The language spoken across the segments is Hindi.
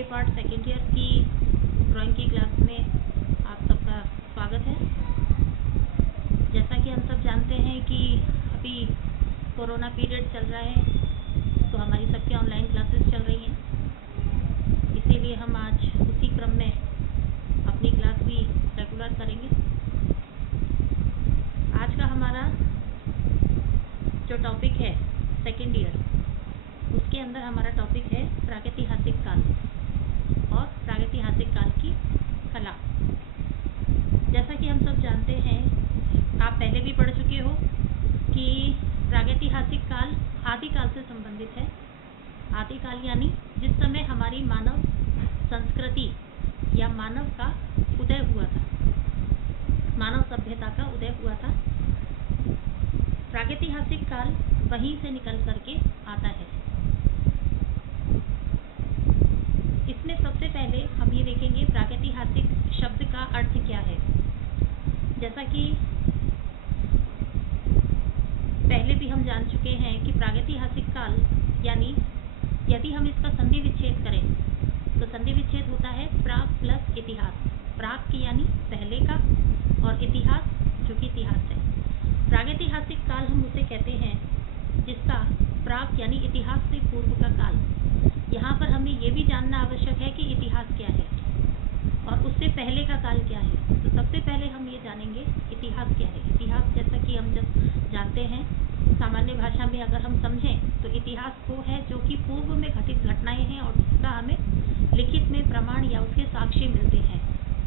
बीए पार्ट सेकेंड ईयर की ड्राइंग की क्लास में आप सबका स्वागत है। जैसा कि हम सब जानते हैं कि अभी कोरोना पीरियड चल रहा है, तो हमारी सबकी ऑनलाइन क्लासेस चल रही हैं। इसीलिए हम आज उसी क्रम में अपनी क्लास भी रेगुलर करेंगे। आज का हमारा जो टॉपिक है सेकेंड ईयर, उसके अंदर हमारा टॉपिक है प्रागैतिहासिक काल और प्रागैतिहासिक काल की कला। जैसा कि हम सब जानते हैं, आप पहले भी पढ़ चुके हो कि प्रागैतिहासिक काल आदिकाल से संबंधित है। आदिकाल यानी जिस समय हमारी मानव संस्कृति या मानव का उदय हुआ था, मानव सभ्यता का उदय हुआ था। प्रागैतिहासिक काल वहीं से निकल करके आता है। इसमें सबसे पहले हम ये देखेंगे प्रागैतिहासिक शब्द का अर्थ क्या है। जैसा कि पहले भी हम जान चुके हैं कि प्रागैतिहासिक काल यानी यदि हम इसका संधि विच्छेद करें तो संधि विच्छेद होता है प्राग प्लस इतिहास। प्राग की यानी पहले का और इतिहास जो कि इतिहास है। प्रागैतिहासिक काल हम उसे कहते हैं जिसका प्राग यानी इतिहास से पूर्व का काल। यहाँ पर हमें ये भी जानना आवश्यक है कि इतिहास क्या है और उससे पहले का काल क्या है। तो सबसे पहले हम ये जानेंगे इतिहास क्या है। इतिहास जैसा कि हम जब जानते हैं सामान्य भाषा में अगर हम समझें तो इतिहास वो है जो कि पूर्व में घटित घटनाएं हैं और जिसका हमें लिखित में प्रमाण या उसके साक्ष्य मिलते हैं,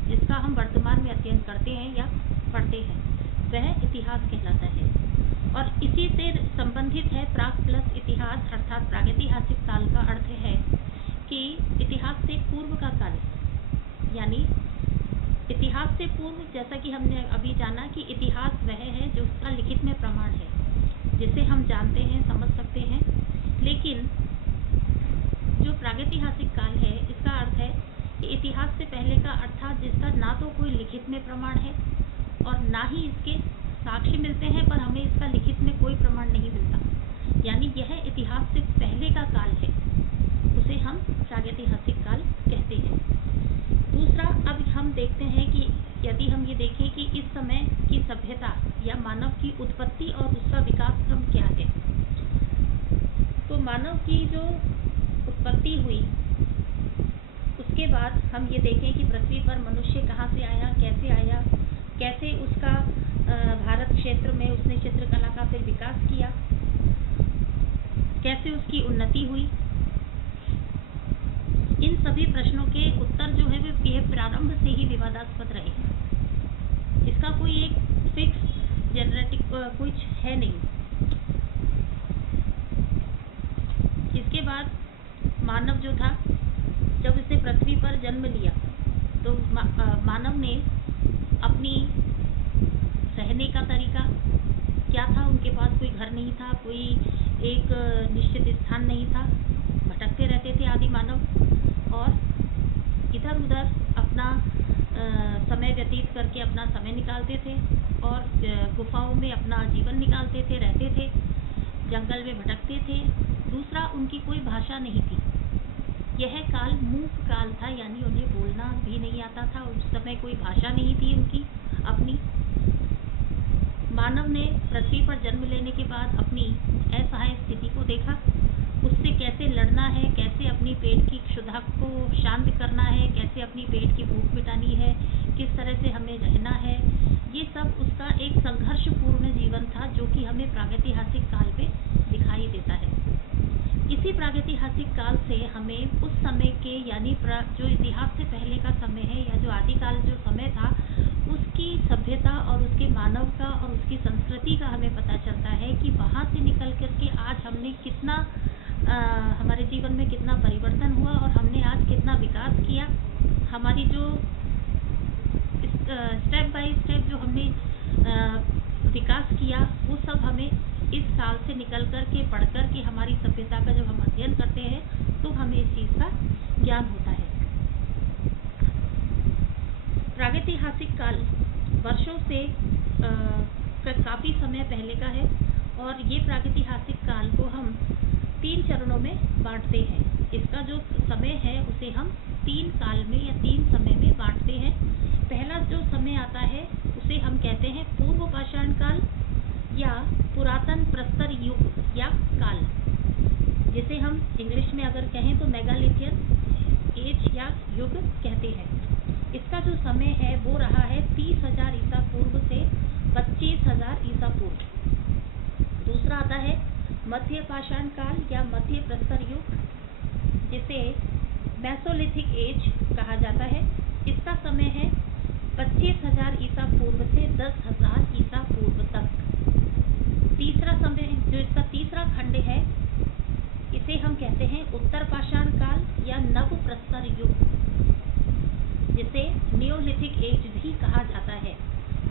जिसका हम वर्तमान में अध्ययन करते हैं या पढ़ते हैं, वह इतिहास कहलाता है। और इसी से संबंधित है प्राग प्लस इतिहास, अर्थात प्रागैतिहासिक काल का अर्थ है कि इतिहास से पूर्व का काल। यानी इतिहास से पूर्व, जैसा कि हमने अभी जाना कि इतिहास वह है जो उसका लिखित में प्रमाण है, जिसे हम जानते हैं, समझ सकते हैं। लेकिन जो प्रागैतिहासिक काल है, इसका अर्थ है कि इतिहास से पहले का, अर्थात जिसका ना तो कोई लिखित में प्रमाण है और ना ही इसके साक्ष्य मिलते हैं, पर हमें इसका लिखित में कोई प्रमाण नहीं मिलता। यानी यह इतिहास से पहले का काल है, उसे हम प्रागैतिहासिक काल कहते हैं। दूसरा, अब हम देखते हैं कि यदि हम ये देखें कि इस समय की सभ्यता या मानव की उत्पत्ति और उसका विकास क्रम क्या है, तो मानव की जो उत्पत्ति हुई उसके बाद हम ये देखें कि पृथ्वी पर मनुष्य कहाँ से आया, कैसे उसका भारत क्षेत्र में उसने चित्रकला का फिर विकास किया, कैसे उसकी उन्नति हुई। इन सभी प्रश्नों के उत्तर जो है वे यह प्रारंभ से ही विवादास्पद रहे हैं। इसका कोई एक फिक्स जेनेटिक कुछ है नहीं। इसके बाद मानव जो था, जब इसने पृथ्वी पर जन्म लिया तो मानव ने अपनी रहने का तरीका क्या था। उनके पास कोई घर नहीं था, कोई एक निश्चित स्थान नहीं था, भटकते रहते थे आदि मानव और इधर उधर अपना समय व्यतीत करके अपना समय निकालते थे और गुफाओं में अपना जीवन निकालते थे, रहते थे, जंगल में भटकते थे। दूसरा, उनकी कोई भाषा नहीं थी। यह काल मूक काल था, यानी उन्हें बोलना भी नहीं आता था। उस समय कोई भाषा नहीं थी उनकी अपनी। मानव ने पृथ्वी पर जन्म लेने के बाद अपनी असहाय स्थिति को देखा, उससे कैसे लड़ना है, कैसे अपनी पेट की क्षुधा को शांत करना है, कैसे अपनी पेट की भूख मिटानी है, किस तरह से हमें रहना है। ये सब उसका एक संघर्षपूर्ण जीवन था जो कि हमें प्रागैतिहासिक काल में दिखाई देता है। इसी प्रागैतिहासिक काल से हमें उस समय के, यानी जो इतिहास से पहले का समय है या जो आदिकाल जो समय था, उसकी सभ्यता और उसके मानव का और उसकी संस्कृति का हमें पता चलता है कि वहाँ से निकल करके आज हमने कितना हमारे जीवन में कितना परिवर्तन हुआ और हमने आज कितना विकास किया। हमारी जो स्टेप बाय स्टेप जो हमने विकास किया, वो सब हमें इस काल से निकल कर के पढ़ कर के हमारी सभ्यता का जब हम अध्ययन करते हैं तो हमें इस चीज़ का ज्ञान होता है। प्रागैतिहासिक काल वर्षों से काफ़ी समय पहले का है और ये प्रागैतिहासिक काल को हम 3 चरणों में बांटते हैं। इसका जो समय है उसे हम 3 काल में या 3 समय में बांटते हैं। पहला जो समय आता है उसे हम कहते हैं पूर्व पाषाण काल या पुरातन प्रस्तर युग या काल, जिसे हम इंग्लिश में अगर कहें तो मेगालिथियन एज या युग कहते हैं। इसका जो समय है वो रहा है 30,000 ईसा पूर्व से 25,000 ईसा पूर्व। दूसरा आता है मध्य पाषाण काल या मध्य प्रस्तर युग, जिसे मेसोलिथिक एज कहा जाता है। इसका समय है 25,000 ईसा पूर्व से 10,000 ईसा पूर्व तक। तीसरा समय जो इसका तीसरा खंड है इसे हम कहते हैं उत्तर पाषाण काल या नव प्रस्तर युग, जिसे नियोलिथिक एज भी कहा जाता है।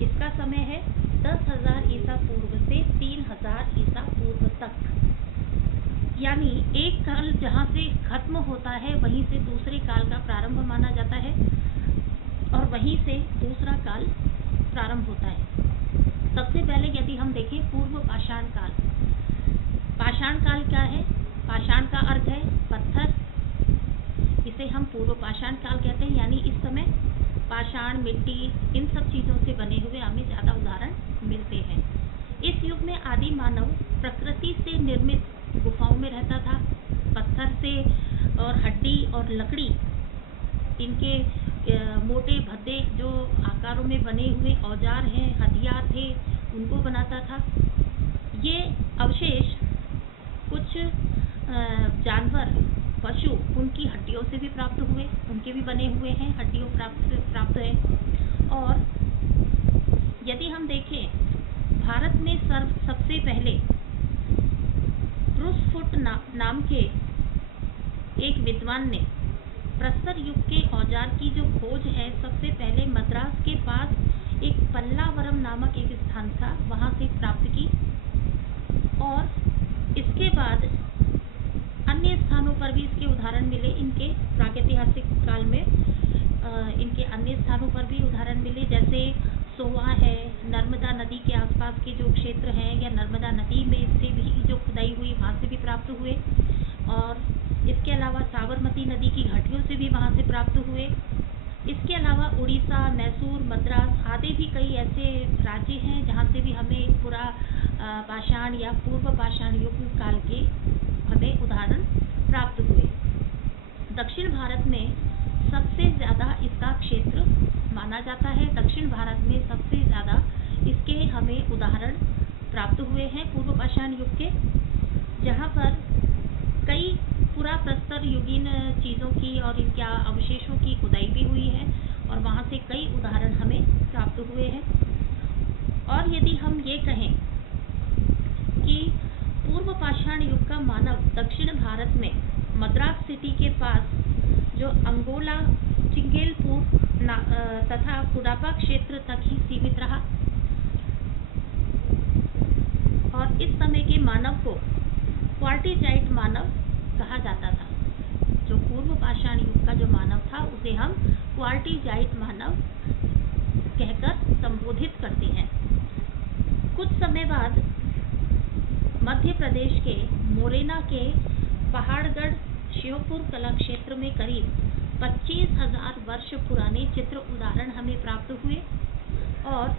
इसका समय है 10,000 ईसा पूर्व से 3,000 ईसा पूर्व तक। यानी एक काल जहाँ से खत्म होता है वहीं से दूसरे काल का प्रारंभ माना जाता है और वहीं से दूसरा काल प्रारंभ होता है। सबसे पहले यदि हम देखें पूर्व पाषाण काल। पाषाण काल क्या है? पाषाण का अर्थ है पत्थर, इसे हम पूर्व पाषाण काल कहते हैं। यानी इस समय पाषाण, मिट्टी, इन सब चीज़ों से बने हुए हमें ज़्यादा उदाहरण मिलते हैं। इस युग में आदि मानव प्रकृति से निर्मित गुफाओं में रहता था। पत्थर से और हड्डी और लकड़ी, इनके मोटे भद्दे जो आकारों में बने हुए औजार हैं, हथियार थे, उनको बनाता था। ये अवशेष कुछ जानवर, पशु, उनकी हड्डियों से भी प्राप्त हुए, उनके भी बने हुए हैं, हड्डियों प्राप्त है। और यदि हम देखें भारत में सबसे पहले ब्रूसफुट नाम के एक विद्वान ने प्रस्तर युग के औजार की जो खोज है सबसे पहले मद्रास के पास एक पल्लावरम नामक एक स्थान था, वहाँ से प्राप्त की। और इसके बाद अन्य स्थानों पर भी इसके उदाहरण मिले। इनके प्रागैतिहासिक काल में इनके अन्य स्थानों पर भी उदाहरण मिले, जैसे सोवा है, नर्मदा नदी के आसपास के जो क्षेत्र हैं या नर्मदा नदी में से भी जो खुदाई हुई वहाँ से भी प्राप्त हुए। और इसके अलावा साबरमती नदी की घाटियों से भी वहाँ से प्राप्त हुए। इसके अलावा उड़ीसा, मैसूर, मद्रास आदि भी कई ऐसे राज्य हैं जहाँ से भी हमें पूरा पाषाण या पूर्व पाषाण युग काल के हमें उदाहरण प्राप्त हुए। दक्षिण भारत में सबसे ज़्यादा इसका क्षेत्र माना जाता है। दक्षिण भारत में सबसे ज़्यादा इसके हमें उदाहरण प्राप्त हुए हैं पूर्व पाषाण युग के, जहाँ पर कई पूरा प्रस्तर युगीन चीज़ों की और इनके अवशेषों की खुदाई भी हुई है और वहाँ से कई उदाहरण हमें प्राप्त हुए हैं। और यदि हम ये कहें कि पूर्व पाषाण युग का मानव दक्षिण भारत में मद्रास सिटी के पास जो अंगोला, चिंगेलपुर तथा कुडापा क्षेत्र तक ही सीमित रहा। और इस समय के मानव को क्वार्टिजाइट मानव कहा जाता था। जो पूर्व पाषाण युग का जो मानव था उसे हम क्वार्टिजाइट मानव कहकर संबोधित करते हैं। कुछ समय बाद मध्य प्रदेश के मोरेना के पहाड़गढ़ श्योपुर कला क्षेत्र में करीब 25,000 वर्ष पुराने चित्र उदाहरण हमें प्राप्त हुए और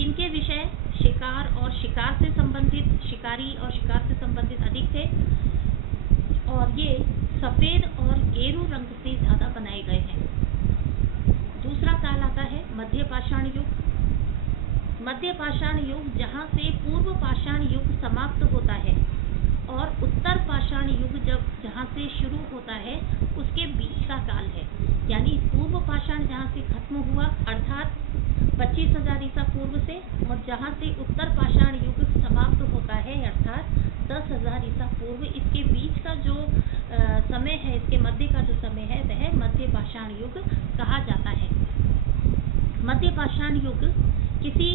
इनके विषय शिकार और शिकार से संबंधित, शिकारी और शिकार से संबंधित अधिक थे और ये सफ़ेद और गेरू रंग से ज़्यादा बनाए गए हैं। दूसरा काल आता है मध्य पाषाण युग। मध्य पाषाण युग जहाँ से पूर्व पाषाण युग समाप्त होता है और उत्तर पाषाण युग जहाँ से शुरू होता है उसके बीच का काल है। यानी पूर्व पाषाण जहाँ से खत्म हुआ अर्थात 25,000 ईसा पूर्व से, और जहाँ से उत्तर पाषाण युग समाप्त होता है अर्थात 10,000 ईसा पूर्व, इसके बीच का जो समय है, इसके मध्य का जो समय है वह मध्य पाषाण युग कहा जाता है। मध्य पाषाण युग किसी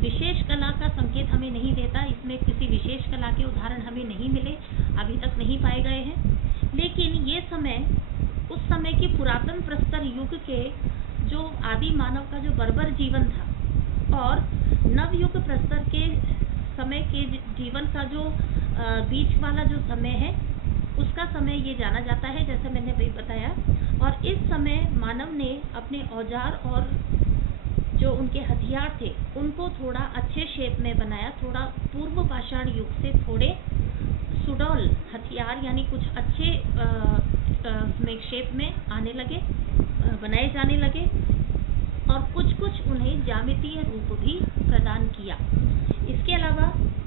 विशेष कला का संकेत हमें नहीं देता। इसमें किसी विशेष कला के उदाहरण हमें नहीं मिले, अभी तक नहीं पाए गए हैं। लेकिन ये समय उस समय के पुरातन प्रस्तर युग के जो आदि मानव का जो बर्बर जीवन था और नवयुग प्रस्तर के समय के जीवन का जो बीच वाला जो समय है उसका समय ये जाना जाता है, जैसे मैंने अभी बताया। और इस समय मानव ने अपने औजार और जो उनके हथियार थे उनको थोड़ा अच्छे शेप में बनाया, थोड़ा पूर्व पाषाण युग से थोड़े सुडौल हथियार यानी कुछ अच्छे में शेप में आने लगे, बनाए जाने लगे, और कुछ कुछ उन्हें ज्यामितीय रूप भी प्रदान किया। इसके अलावा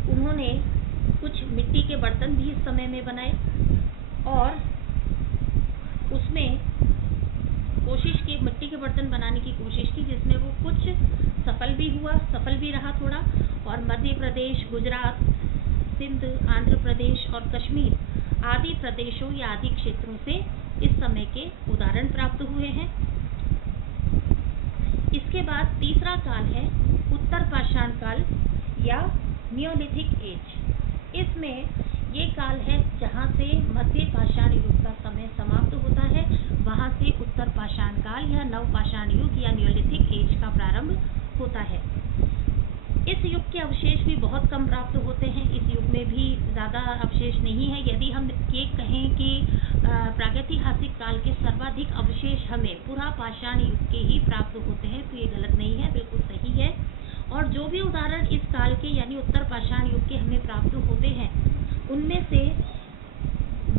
उन्होंने कुछ मिट्टी के बर्तन भी इस समय में बनाए और उसमें कोशिश की, मिट्टी के बर्तन बनाने की कोशिश की, जिसमें वो कुछ सफल भी रहा थोड़ा। और मध्य प्रदेश, गुजरात, सिंध, आंध्र प्रदेश और कश्मीर आदि प्रदेशों या आदि क्षेत्रों से इस समय के उदाहरण प्राप्त हुए हैं। इसके बाद तीसरा काल है उत्तर पाषाण काल या नियोलिथिक एज। इसमें ये काल है जहाँ से मध्य पाषाण युग का समय समाप्त होता है, वहाँ से उत्तर पाषाण काल या नव पाषाण युग या नियोलिथिक एज का प्रारंभ होता है। इस युग के अवशेष भी बहुत कम प्राप्त होते हैं, इस युग में भी ज़्यादा अवशेष नहीं है। यदि हम ये कहें कि प्रागैतिहासिक काल के सर्वाधिक अवशेष हमें पुरा पाषाण युग के ही प्राप्त होते हैं, तो ये गलत नहीं है, बिल्कुल सही है। और जो भी उदाहरण इस काल के यानी उत्तर पाषाण युग के हमें प्राप्त होते हैं, उनमें से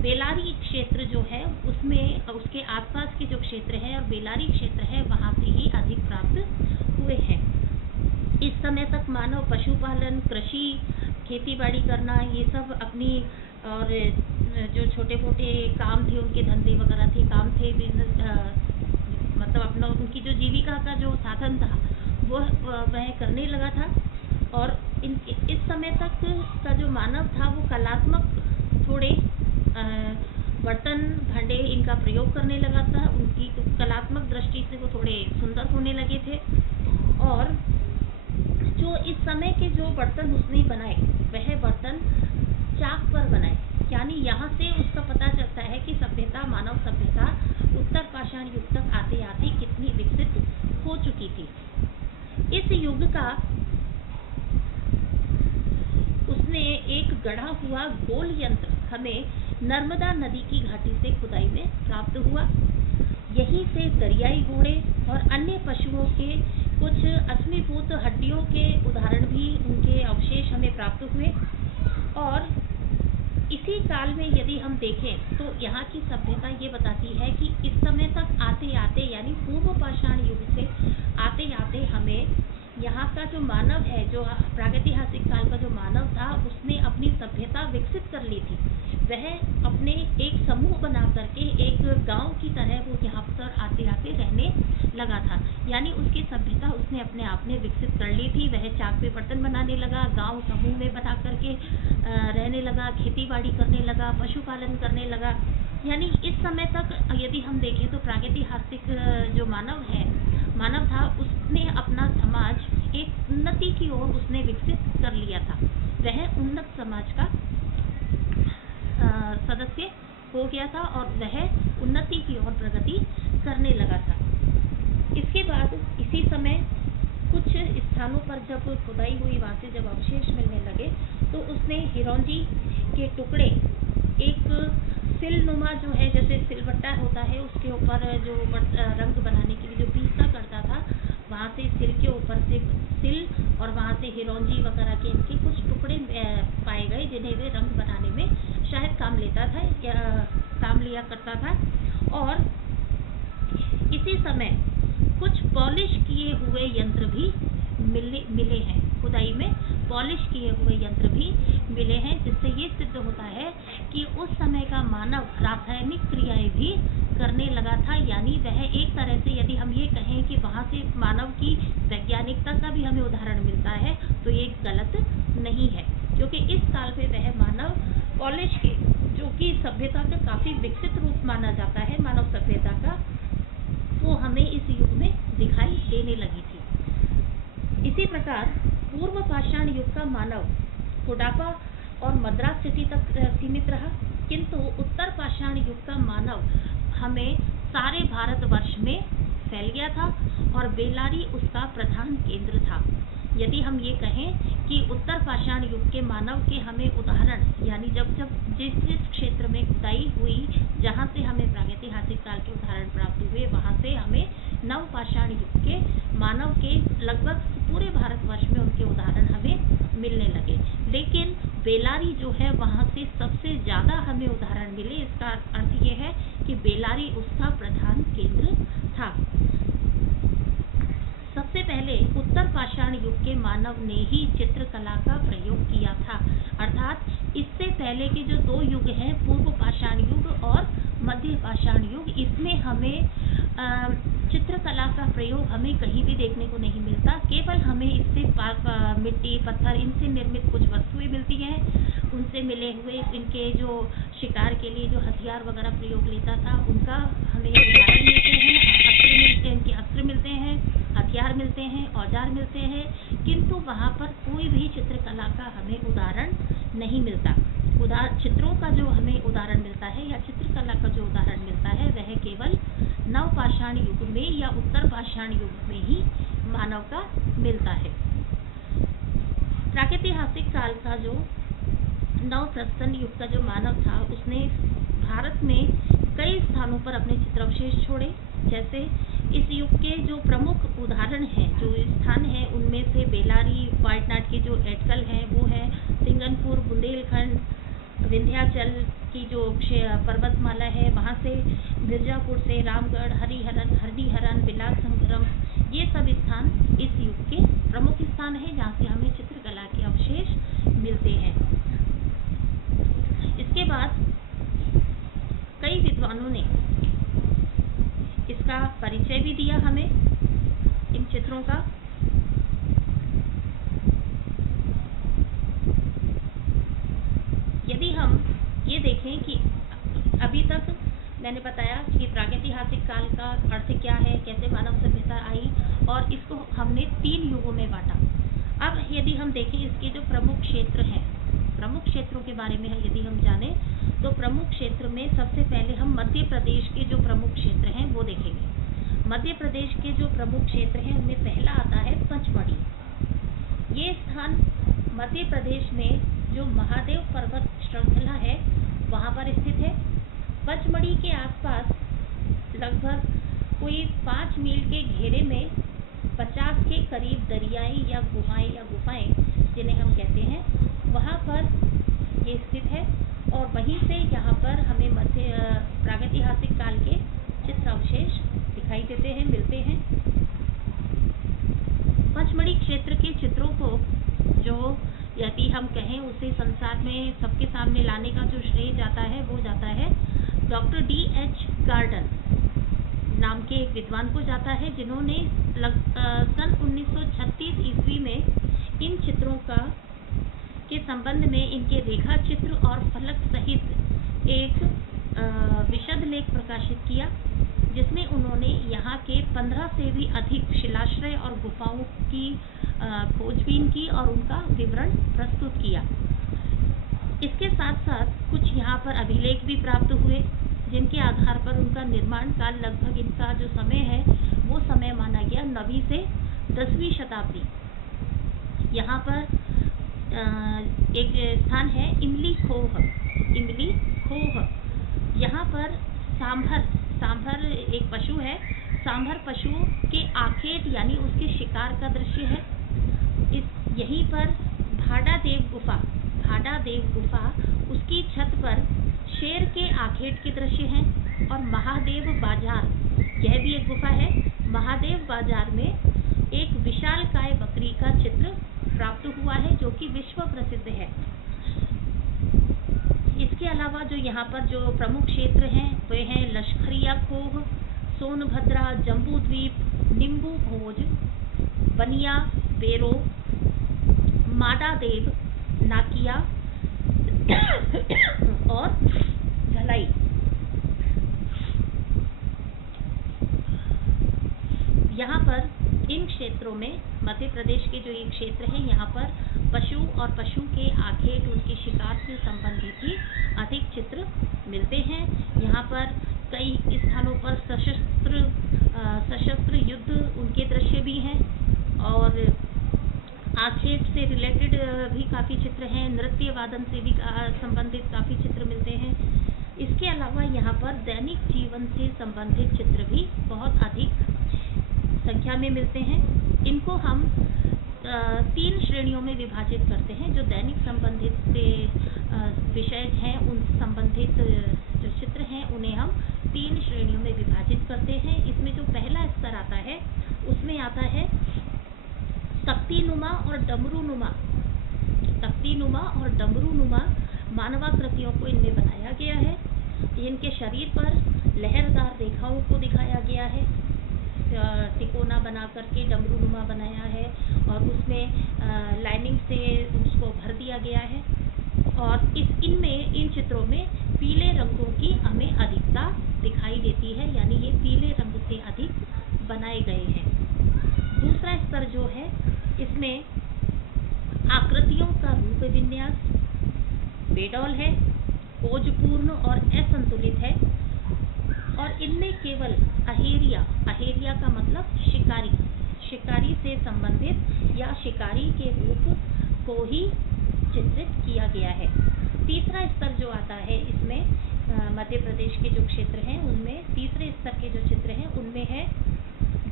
बेलारी क्षेत्र जो है उसमें उसके आसपास के जो क्षेत्र है और बेलारी क्षेत्र है वहाँ से ही अधिक प्राप्त हुए हैं। इस समय तक मानव पशुपालन, कृषि, खेतीबाड़ी करना, ये सब अपनी, और जो छोटे मोटे काम थे, उनके धंधे वगैरह थे, काम थे, बिजनेस, मतलब अपना उनकी जो जीविका का जो साधन था वह करने लगा था। और इस समय तक का जो मानव था वो कलात्मक थोड़े बर्तन, भांडे इनका प्रयोग करने लगा था, उनकी कलात्मक दृष्टि से वो थोड़े सुंदर होने लगे थे। और जो इस समय के जो बर्तन उसने बनाए वह बर्तन चाक पर बनाए, यानी यहाँ से उसका पता चलता है कि सभ्यता, मानव सभ्यता उत्तर पाषाण युग तक आते आते कितनी विकसित हो चुकी थी। इस युग का उसने एक गढ़ा हुआ गोल यंत्र हमें नर्मदा नदी की घाटी से खुदाई में प्राप्त हुआ। यहीं से दरियाई घोड़े और अन्य पशुओं के कुछ अश्मीभूत हड्डियों के उदाहरण भी, उनके अवशेष हमें प्राप्त हुए। और इसी काल में यदि हम देखें तो यहाँ की सभ्यता ये बताती है कि इस समय तक आते आते यानी पूर्व पाषाण युग से आते आते हमें यहाँ का जो मानव है, जो प्रागैतिहासिक काल का जो मानव था, उसने अपनी सभ्यता विकसित कर ली थी। वह अपने एक समूह बना करके एक गांव की तरह वो यहाँ पर आते आते रहने लगा था, यानी उसकी सभ्यता उसने अपने आप में विकसित कर ली थी। वह चाक पे बर्तन बनाने लगा, गांव समूह में बना करके रहने लगा, खेती बाड़ी करने लगा, पशुपालन करने लगा। यानी इस समय तक यदि हम देखें तो प्रागैतिहासिक जो मानव था, उसने अपना समाज एक उन्नति की ओर उसने विकसित कर लिया था। वह उन्नत समाज का सदस्य हो गया था और वह उन्नति की ओर प्रगति करने लगा था। इसके बाद इसी समय कुछ स्थानों पर जब खुदाई हुई, वहाँ से जब अवशेष मिलने लगे, तो उसने हिरौंजी के टुकड़े, एक सिलनुमा जो है, जैसे सिलबट्टा होता है उसके ऊपर जो रंग बनाने के लिए जो पीसा करता था, वहाँ से सिल के ऊपर से सिल और वहाँ से हिरौंजी वगैरह के इनके कुछ टुकड़े पाए गए, जिन्हें वे रंग बनाने में शायद काम लेता था या काम लिया करता था। और इसी समय कुछ पॉलिश किए हुए यंत्र भी मिले हैं, खुदाई में पॉलिश किए हुए यंत्र भी मिले हैं, जिससे ये सिद्ध होता है कि उस समय का मानव रासायनिक क्रियाएं भी करने लगा था। यानी वह एक तरह से, यदि हम ये कहें कि वहाँ से मानव की वैज्ञानिकता का भी हमें उदाहरण मिलता है, तो ये गलत नहीं है, क्योंकि इस काल में वह मानव पॉलिश के, जो कि सभ्यता का काफ़ी विकसित रूप माना जाता है मानव सभ्यता का, वो हमें इस युग में दिखाई देने लगी थी। इसी प्रकार पूर्व पाषाण युग का मानव कोडापा और मद्रास सिटी तक सीमित रहा, किंतु उत्तर पाषाण युग का मानव हमें सारे भारतवर्ष में फैल गया था और बेलारी उसका प्रधान केंद्र था। यदि हम ये कहें कि उत्तर पाषाण युग के मानव के हमें उदाहरण, यानी जब जब जिस जिस क्षेत्र में खुदाई हुई, जहाँ से हमें प्रागैतिहासिक काल के उदाहरण प्राप्त हुए, वहाँ से हमें नव पाषाण युग के मानव के लगभग पूरे भारतवर्ष में उनके उदाहरण हमें मिलने लगे। लेकिन बेलारी जो है वहाँ से सबसे ज़्यादा हमें उदाहरण मिले। इसका अर्थ ये है कि बेलारी उसका प्रधान केंद्र था। सबसे पहले उत्तर पाषाण युग के मानव ने ही चित्रकला का प्रयोग किया था, अर्थात इससे पहले के जो दो युग हैं, पूर्व पाषाण युग और मध्य पाषाण युग, इसमें हमें चित्रकला का प्रयोग हमें कहीं भी देखने को नहीं मिलता। केवल हमें इससे मिट्टी, पत्थर, इनसे निर्मित कुछ वस्तुएं मिलती हैं। उनसे मिले हुए इनके जो शिकार के लिए जो हथियार वगैरह प्रयोग लेता था, उनका हमें उदाहरण मिलते हैं, इनके अस्त्र मिलते हैं, हथियार मिलते हैं, औजार मिलते हैं, किंतु वहाँ पर कोई भी चित्रकला का हमें उदाहरण नहीं मिलता। चित्रों का जो हमें उदाहरण मिलता है या चित्रकला का जो उदाहरण मिलता है, वह केवल नव पाषाण युग में या उत्तर पाषाण युग में ही मानव का मिलता है। प्रागैतिहासिक काल का जो नव प्रस्तन युग का जो मानव था, उसने भारत में कई स्थानों पर अपने चित्रावशेष छोड़े। जैसे इस युग के जो प्रमुख उदाहरण हैं, जो स्थान हैं, उनमें से बेलारी, वायनाड के जो एटकल हैं वो है, सिंगनपुर, बुंदेलखंड, विंध्याचल की जो पर्वतमाला है, वहाँ से मिर्जापुर से रामगढ़, हरिहरन, बिलासंगरम, ये सब स्थान इस युग के प्रमुख स्थान हैं जहाँ से हमें चित्रकला के अवशेष मिलते हैं। इसके बाद कई विद्वानों ने इसका परिचय भी दिया हमें, इन चित्रों का। यदि हम ये देखें कि अभी तक मैंने बताया कि प्रागैतिहासिक काल का अर्थ क्या है, कैसे मानव सभ्यता आई, और इसको हमने 3 युगों में बांटा। अब यदि हम देखें इसके जो प्रमुख क्षेत्र हैं, प्रमुख क्षेत्रों के बारे में यदि हम जानें, तो प्रमुख क्षेत्र में सबसे पहले हम मध्य प्रदेश के जो प्रमुख क्षेत्र हैं वो देखेंगे। मध्य प्रदेश के जो प्रमुख क्षेत्र हैं उनमें पहला आता है पचमढ़ी। ये स्थान मध्य प्रदेश में जो महादेव पर्वत श्रृंखला है वहाँ पर स्थित है। पचमढ़ी के आसपास लगभग कोई 5 मील के घेरे में 50 के करीब दरियाएं या गुफाएं जिन्हें हम कहते हैं, वहाँ पर ये स्थित है। और वहीं से यहाँ पर हमें प्रागैतिहासिक काल के चित्र अवशेष दिखाई देते हैं, मिलते हैं। पचमढ़ी क्षेत्र के चित्रों को जो यदि हम कहें उसे संसार में सबके सामने लाने का जो श्रेय जाता है वो जाता है डॉक्टर D.H. गार्डन नाम के एक विद्वान को जाता है, जिन्होंने सन 1936 ईस्वी में इन चित्रों के संबंध में इनके रेखा चित्र और फलक सहित एक विशद लेख प्रकाशित किया, जिसमें उन्होंने यहाँ के 15 से भी अधिक शिलाश्रय और गुफाओं की खोजबीन की और उनका विवरण प्रस्तुत किया। इसके साथ साथ कुछ यहाँ पर अभिलेख भी प्राप्त हुए, जिनके आधार पर उनका निर्माण काल, लगभग इनका जो समय है वो समय माना गया 9वीं से 10वीं शताब्दी। यहाँ पर एक स्थान है इमली खोह। यहाँ पर सांभर एक पशु है। सांभर पशु के आखेट यानी उसके शिकार का दृश्य है। यहीं पर भाड़ा देव गुफा, उसकी छत पर शेर के आखेट के दृश्य हैं। और महादेव बाजार, यह भी एक गुफा है। महादेव बाजार में एक विशालकाय बकरी का चित्र प्राप्त हुआ है, जो कि विश्व प्रसिद्ध है। इसके अलावा जो यहाँ पर जो प्रमुख क्षेत्र हैं वे हैं लश्करिया खोह, सोनभद्रा, जम्बूद्वीप, निम्बू भोज, बनिया, बेरो, माडादेव, नाकिया और झलाई। यहाँ पर इन क्षेत्रों में मध्य प्रदेश के जो ये क्षेत्र हैं, यहाँ पर पशु और पशु के आखेट, उनके शिकार से संबंधित ही अधिक चित्र मिलते हैं। यहाँ पर कई स्थानों पर सशस्त्र युद्ध उनके दृश्य भी हैं और आखेट से रिलेटेड भी काफ़ी काफ़ी चित्र हैं, नृत्य वादन से भी संबंधित काफ़ी चित्र मिलते हैं। इसके अलावा यहाँ पर दैनिक जीवन से संबंधित चित्र भी बहुत अधिक संख्या में मिलते हैं। इनको हम 3 श्रेणियों में विभाजित करते हैं। जो दैनिक संबंधित विषय हैं, उन संबंधित जो चित्र हैं उन्हें हम 3 श्रेणियों में विभाजित करते हैं। इसमें जो पहला स्तर आता है उसमें आता है तख्तीनुमा और डमरूनुमा। तख्तीनुमा और डमरूनुमा मानवाकृतियों को इनमें बनाया गया है। इनके शरीर पर लहरदार रेखाओं को दिखाया गया है, तिकोना बना करके डमरूनुमा बनाया है और उसमें लाइनिंग से उसको भर दिया गया है। और इन चित्रों में पीले रंगों की हमें अधिकता दिखाई देती है, यानी ये पीले रंग से अधिक बनाए गए हैं। दूसरा स्तर जो है, इसमें आकृतियों का रूप विन्यास बेडौल है, खोजपूर्ण और असंतुलित है और इनमें केवल अहेरिया का मतलब शिकारी से संबंधित या शिकारी के रूप को ही चित्रित किया गया है। तीसरा स्तर जो आता है, इसमें मध्य प्रदेश के जो क्षेत्र हैं उनमें तीसरे स्तर के जो चित्र हैं उनमें है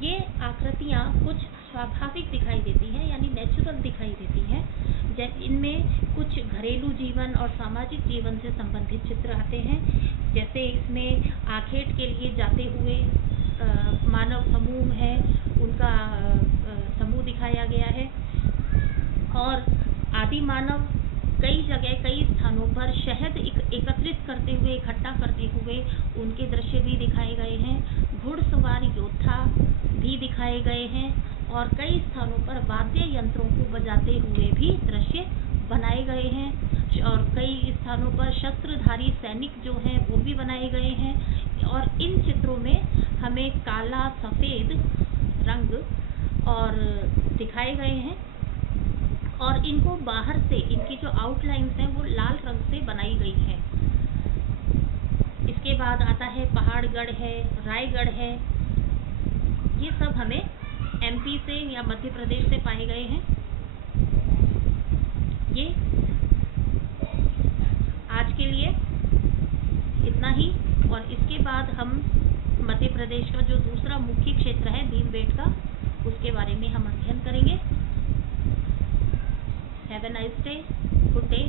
ये आकृतियाँ कुछ स्वाभाविक दिखाई देती हैं, यानी नेचुरल दिखाई देती हैं। इनमें कुछ घरेलू जीवन और सामाजिक जीवन से संबंधित चित्र आते हैं। जैसे इसमें आखेट के लिए जाते हुए मानव समूह है, उनका समूह दिखाया गया है। और आदि मानव कई जगह कई स्थानों पर शहद एकत्रित करते हुए, इकट्ठा करते हुए उनके दृश्य भी दिखाए गए हैं। घुड़सवार योद्धा भी दिखाए गए हैं और कई स्थानों पर वाद्य यंत्रों को बजाते हुए भी दृश्य बनाए गए हैं और कई स्थानों पर शस्त्रधारी सैनिक जो हैं वो भी बनाए गए हैं। और इन चित्रों में हमें काला सफ़ेद रंग और दिखाए गए हैं और इनको बाहर से इनकी जो आउटलाइंस हैं वो लाल रंग से बनाई गई हैं। इसके बाद आता है पहाड़गढ़ है, रायगढ़ है। ये सब हमें एमपी से या मध्य प्रदेश से पाए गए हैं। ये आज के लिए इतना ही और इसके बाद हम मध्य प्रदेश का जो दूसरा मुख्य क्षेत्र है भीमबेटका, उसके बारे में हम अध्ययन करेंगे। Have a nice day, good day.